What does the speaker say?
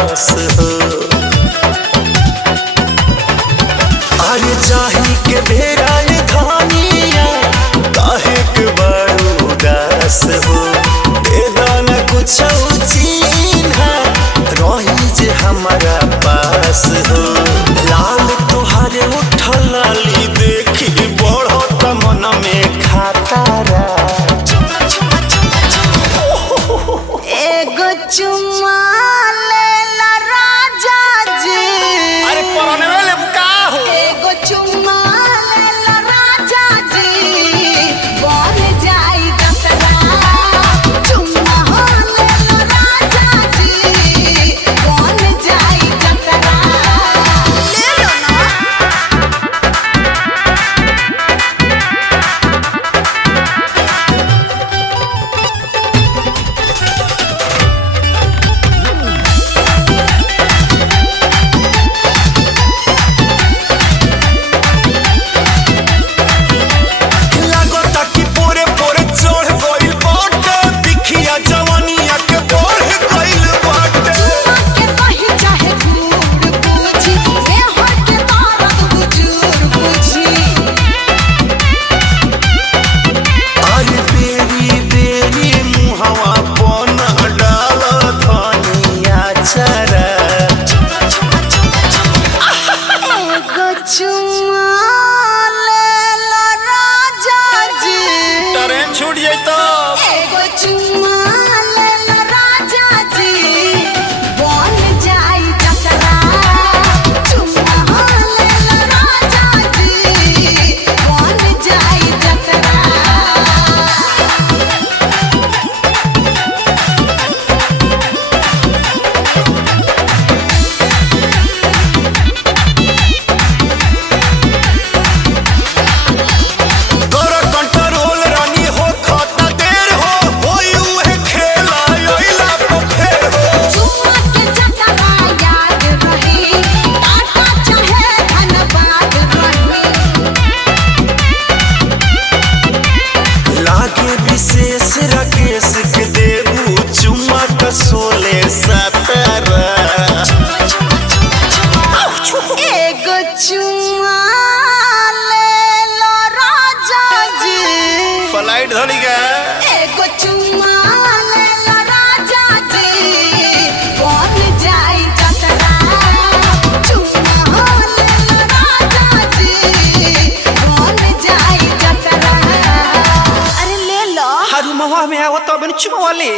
पास हो। अरे चाही के बेरा धानिया काहे के बड़ू दास हो। दे दाना कुछ चिन्ह रही जे हमारा पास हो। लाल तोहारे उठल लाली देखी बढ़त मन में खातारा। एगो चुम्मा लेला राजा जी। अरे परने वाले का हो। एगो चुम्मा लेला राजा जी बन जाई जतरा। चुम्मा हो लेला राजा जी बन जाई जतरा। ले लो ना। चुम्मा लेला राजा जी। ट्रेन छूट जाई तो। एगो चुम्मा लेला राजा जी बन जाई जतरा। चुम्मा हो लेला राजा जी बन जाई जतरा। विशेष राकेश के देबू चुम्मा का 16-17। एगो चुम्मा लेला राजा जी। फ्लाइट धरी गा। एगो चुम्मा लेला राजा जी बन जाई जतरा। चुम्मा हो लेला राजा जी बन जाई जतरा। अरे ले लो। हारू मवा में आवत बन चुम्मा वाले।